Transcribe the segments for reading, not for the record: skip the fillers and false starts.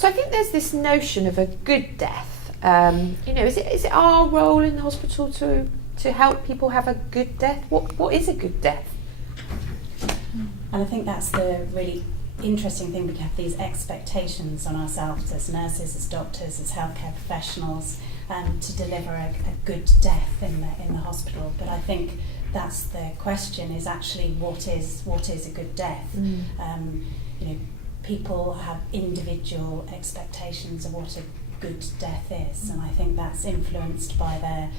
So I think there's this notion of a good death. Is it our role in the hospital to help people have a good death? What is a good death? And I think that's the really interesting thing. We have these expectations on ourselves as nurses, as doctors, as healthcare professionals, to deliver a good death in the hospital. But I think that's the question: is actually what is a good death? People have individual expectations of what a good death is, and I think that's influenced by their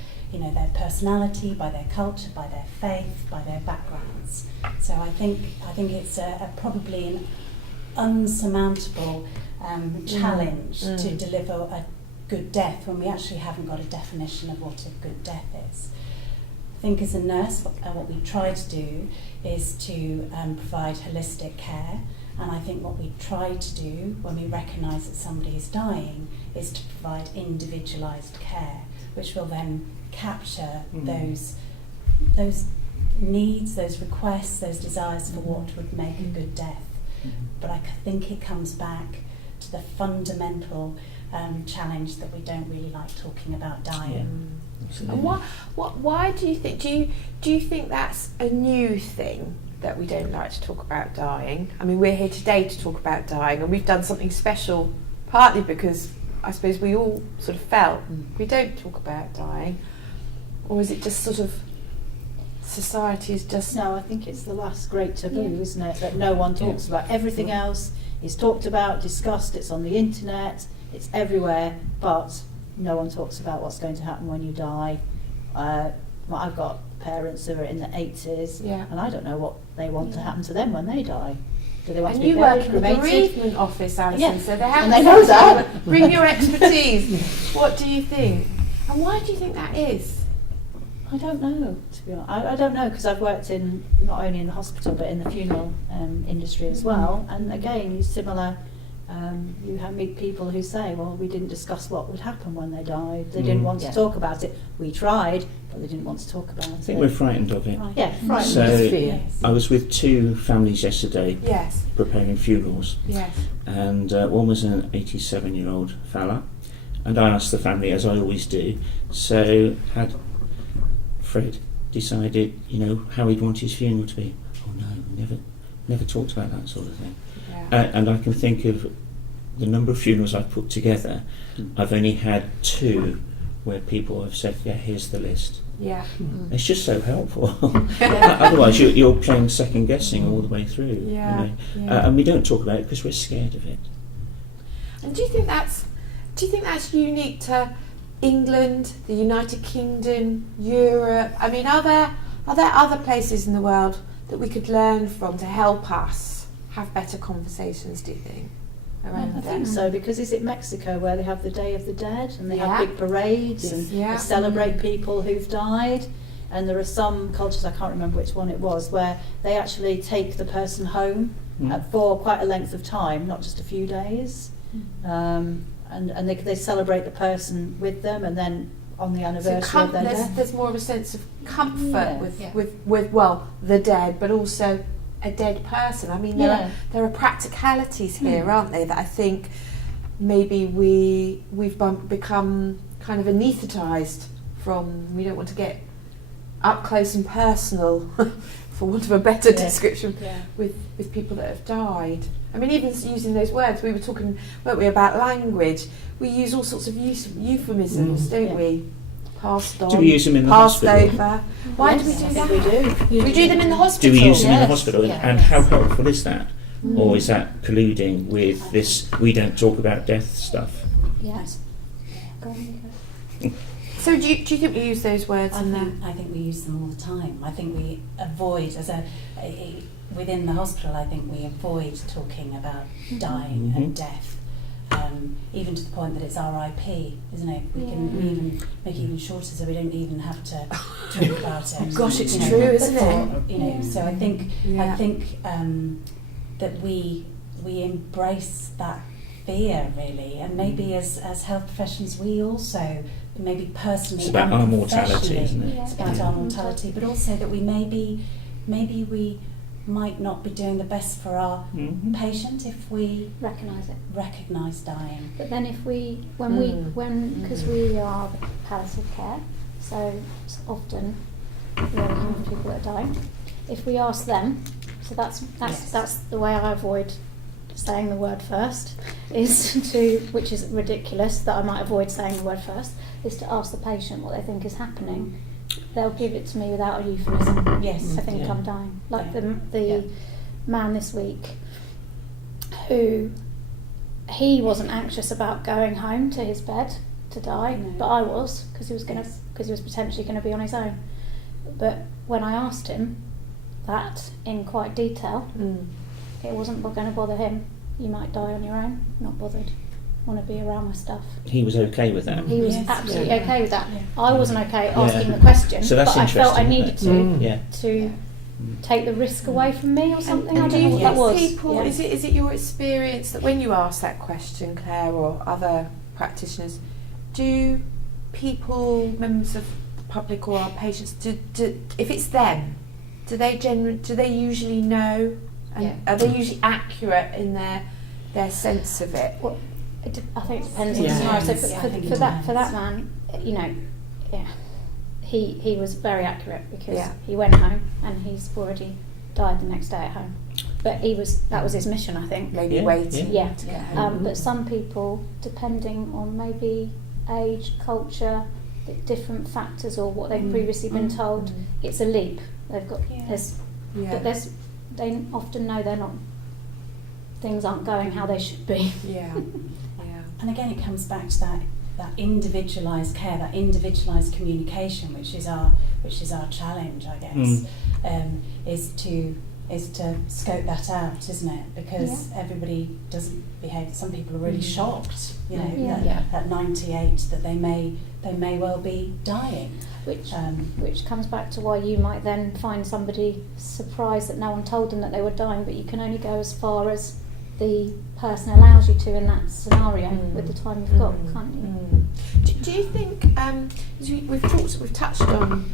personality, by their culture, by their faith, by their backgrounds. So I think it's probably an unsurmountable challenge to deliver a good death when we actually haven't got a definition of what a good death is. I think as a nurse, what we try to do is to provide holistic care, and I think what we try to do when we recognise that somebody is dying is to provide individualised care, which will then capture those needs, those requests, those desires for what would make a good death. But I think it comes back to the fundamental challenge that we don't really like talking about dying. And why do you think? Do you think that's a new thing, that we don't like to talk about dying? I mean, we're here today to talk about dying, and we've done something special, partly because I suppose we all sort of felt we don't talk about dying, or is it just sort of society is just... No, I think it's the last great taboo, isn't it, that no one talks about. Everything else is talked about, discussed, it's on the internet, it's everywhere, but no one talks about what's going to happen when you die. I've got parents who are in their 80s, and I don't know what they want to happen to them when they die. Do they want to be buried, cremated? And you work in the bereavement office, Alison, so they have they know that. Bring your expertise. What do you think? And why do you think that is? I don't know, to be honest. I don't know, because I've worked in, not only in the hospital, but in the funeral industry as well. And again, similar, you meet people who say, well, we didn't discuss what would happen when they died. They didn't want to talk about it. We tried, but they didn't want to talk about it. I think we're frightened of it. Yeah, frightened. So I was with two families yesterday preparing funerals. Yes. And one was an 87-year-old fella. And I asked the family, as I always do, so had Fred decided, how he'd want his funeral to be? Oh no, never talked about that sort of thing. Yeah. And I can think of the number of funerals I've put together. I've only had 2 where people have said, here's the list. Yeah. It's just so helpful. Otherwise you're playing second guessing all the way through. And we don't talk about it because we're scared of it. And do you think that's unique to England, the United Kingdom, Europe? I mean, are there other places in the world that we could learn from to help us have better conversations, do you think? I think so, because is it Mexico where they have the Day of the Dead and they have big parades and they celebrate people who've died? And there are some cultures, I can't remember which one it was, where they actually take the person home for quite a length of time, not just a few days. And they celebrate the person with them, and then on the anniversary of their death. There's more of a sense of comfort with the dead, but also a dead person. I mean, there are practicalities here, aren't they, that I think maybe we've become kind of anaesthetised from. We don't want to get up close and personal, for want of a better description, with people that have died. I mean, even using those words, we were talking, weren't we, about language. We use all sorts of euphemisms, don't we? Passed on, do we use them in the passed hospital? over. Why do we do that? We do. We do them in the hospital. Do we use them in the hospital? And how helpful is that? Or is that colluding with this we don't talk about death stuff? Yes. So do you think we use those words in there? I think we use them all the time. I think we avoid, within the hospital, I think we avoid talking about dying and death. Even to the point that it's RIP, isn't it? We even make it even shorter, so we don't even have to talk about it. Gosh, it's true, isn't it? So I think that we embrace that fear, really, and maybe as health professionals, we also maybe personally. It's about our mortality, isn't it? It's about our mortality, but also that we maybe we might not be doing the best for our patient if we recognise dying. But then if because we are palliative care, so it's often really young people that are dying. If we ask them, so that's the way I avoid saying the word first, which is ridiculous that I might avoid saying the word first, is to ask the patient what they think is happening. They'll give it to me without a euphemism. Yes. I think I'm dying. Like the man this week who he wasn't anxious about going home to his bed to die, but I was, because he was potentially going to be on his own. But when I asked him that in quite detail, it wasn't going to bother him. You might die on your own, not bothered. Want to be around my stuff. He was okay with that. He was absolutely okay with that. I wasn't okay asking the question, so that's but I felt I needed to take the risk away from me or something. And I don't know what that was. People, is it your experience that when you ask that question, Claire, or other practitioners, do people, members of the public or our patients, if it's them, do they usually know, and are they usually accurate in their sense of it? Well, I think it depends on the scenario. So for that man, he was very accurate because he went home and he's already died the next day at home. But that was his mission, I think. Maybe waiting. Yeah. But some people, depending on maybe age, culture, different factors, or what they've previously been told, it's a leap. They've got but they often know they're not. Things aren't going how they should be. Yeah. And again, it comes back to that individualised care, that individualised communication, which is our challenge, I guess, is to scope that out, isn't it? Because everybody doesn't behave. Some people are really shocked, at 98 that they may well be dying. Which comes back to why you might then find somebody surprised that no one told them that they were dying, but you can only go as far as the person allows you to in that scenario with the time you've got, can't you? Do you think, we've touched on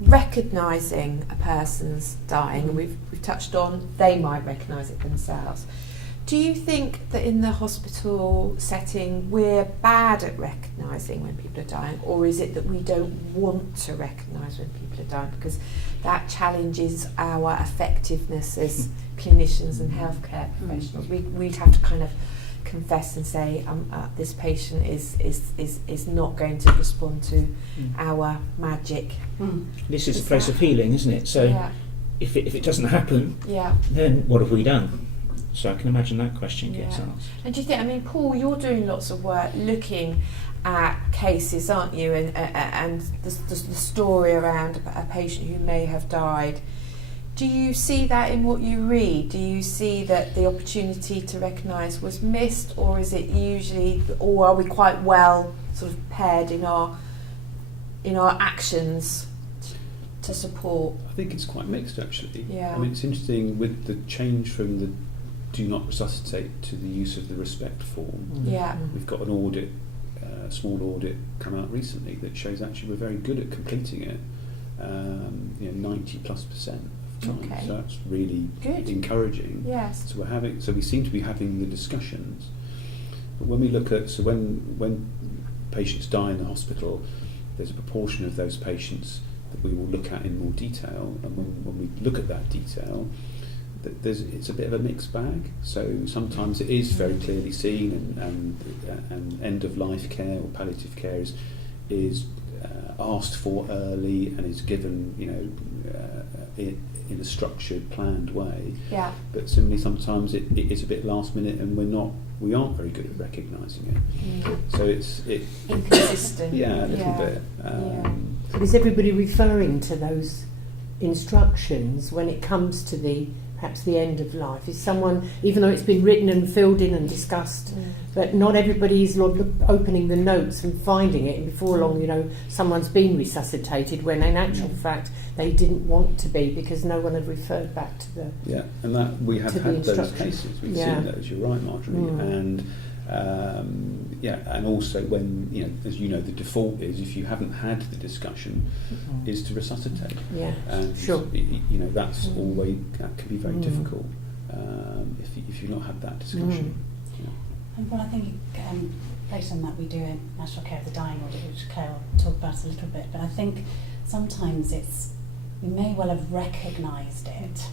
recognising a person's dying, and we've touched on they might recognise it themselves. Do you think that in the hospital setting we're bad at recognising when people are dying, or is it that we don't want to recognise when people are dying because that challenges our effectiveness as clinicians and healthcare professionals? We'd have to kind of confess and say this patient is not going to respond to our magic. This is a place of healing, isn't it? So if it doesn't happen, then what have we done? So I can imagine that question gets asked. And do you think, Paul, you're doing lots of work looking at cases, aren't you, and the story around a patient who may have died. Do you see that in what you read? Do you see that the opportunity to recognise was missed, or is it usually, or are we quite well sort of paired in our actions to support? I think it's quite mixed, actually. Yeah. It's interesting with the change from the do not resuscitate to the use of the respect form. Yeah. We've got an audit, small audit, come out recently that shows actually we're very good at completing it. 90+% of the time. Okay. So that's really good. Encouraging. Yes. So we seem to be having the discussions. But when we look at when patients die in the hospital, there's a proportion of those patients that we will look at in more detail, and when we look at that detail, it's a bit of a mixed bag. So sometimes it is very clearly seen, and end of life care or palliative care is asked for early and is given, in a structured, planned way. Yeah. But similarly, sometimes it is a bit last minute, and we aren't very good at recognising it. So it's inconsistent. Yeah, a little bit. Is everybody referring to those instructions when it comes to perhaps the end of life? Is someone, even though it's been written and filled in and discussed, but not everybody is opening the notes and finding it, and before long, someone's been resuscitated when in actual fact they didn't want to be because no one had referred back to the... Yeah, and that we have had those cases. We've seen those, you're right, Marjorie. And also when, as you know, the default is, if you haven't had the discussion, is to resuscitate. Yeah, and sure. That's always, that can be very difficult if you've not had that discussion. And well, I think based on that, we do a national care of the dying audit, which Claire will talk about a little bit. But I think sometimes we may well have recognised it.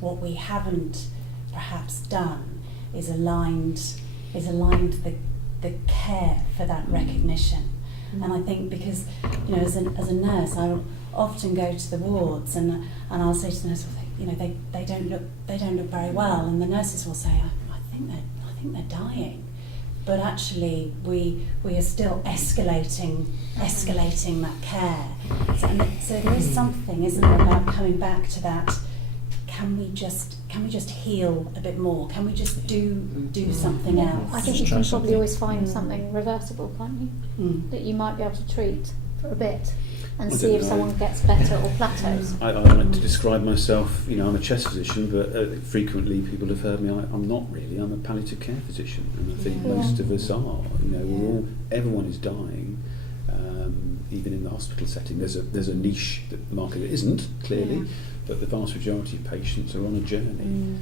What we haven't perhaps done is aligned the care for that recognition. And I think because, as a nurse, I often go to the wards and I'll say to the nurse, they don't look very well, and the nurses will say, I think they're dying. But actually, we are still escalating that care. So there is something, isn't there, about coming back to that. Can we just heal a bit more? Can we just do something else? I think you can probably always find something reversible, can't you? That you might be able to treat for a bit and see if someone gets better or plateaus. I like to describe myself, I'm a chest physician, but frequently people have heard me, I'm not really, I'm a palliative care physician, and I think most of us are. Everyone is dying, even in the hospital setting. There's a niche that the market isn't, clearly, but the vast majority of patients are on a journey.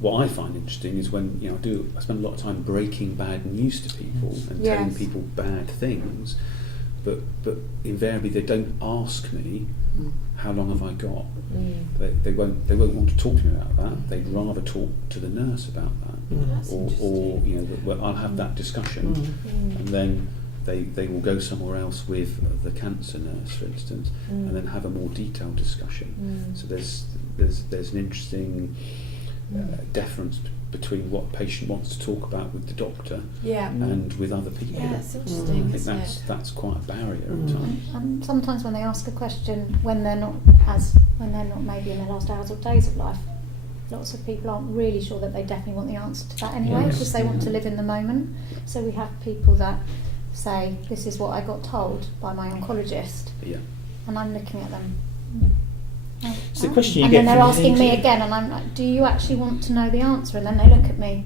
What I find interesting is when I spend a lot of time breaking bad news to people and telling people bad things, but invariably they don't ask me how long have I got. They won't want to talk to me about that. They'd rather talk to the nurse about that, or I'll have that discussion, and then they will go somewhere else with the cancer nurse, for instance, and then have a more detailed discussion. So there's an interesting difference between what a patient wants to talk about with the doctor and with other people. Yeah, that's interesting. I think that's quite a barrier at times. And sometimes when they ask a question when they're not maybe in their last hours or days of life, lots of people aren't really sure that they definitely want the answer to that anyway, because they want to live in the moment. So we have people that say, this is what I got told by my oncologist, and I'm looking at them. It's the question you and get then they're from asking the me again, and I'm like, do you actually want to know the answer? And then they look at me.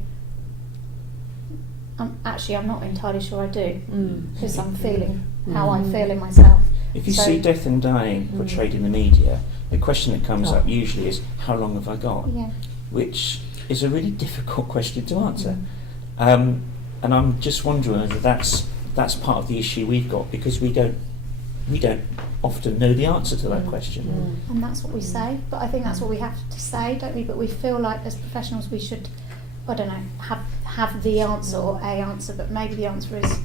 I'm not entirely sure I do, because I'm feeling how I'm feeling myself. If you see death and dying portrayed in the media, the question that comes up usually is, how long have I got? Which is a really difficult question to answer. And I'm just wondering whether that's part of the issue we've got, because we don't often know the answer to that question. And that's what we say, but I think that's what we have to say, don't we? But we feel like as professionals we should, I don't know, have the answer or a answer, but maybe the answer is,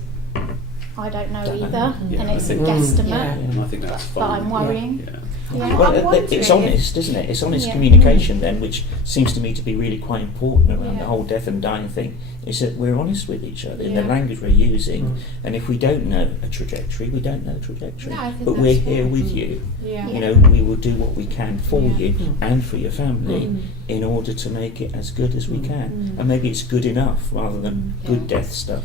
I don't know either, and it's a guesstimate. I think that's fine. But I'm worrying. Well, it's honest, isn't it? It's honest communication then, which seems to me to be really quite important around the whole death and dying thing, is that we're honest with each other in the language we're using, and if we don't know a trajectory, we don't know a trajectory. But we're here with you. We will do what we can for you and for your family in order to make it as good as we can. And maybe it's good enough rather than good death stuff.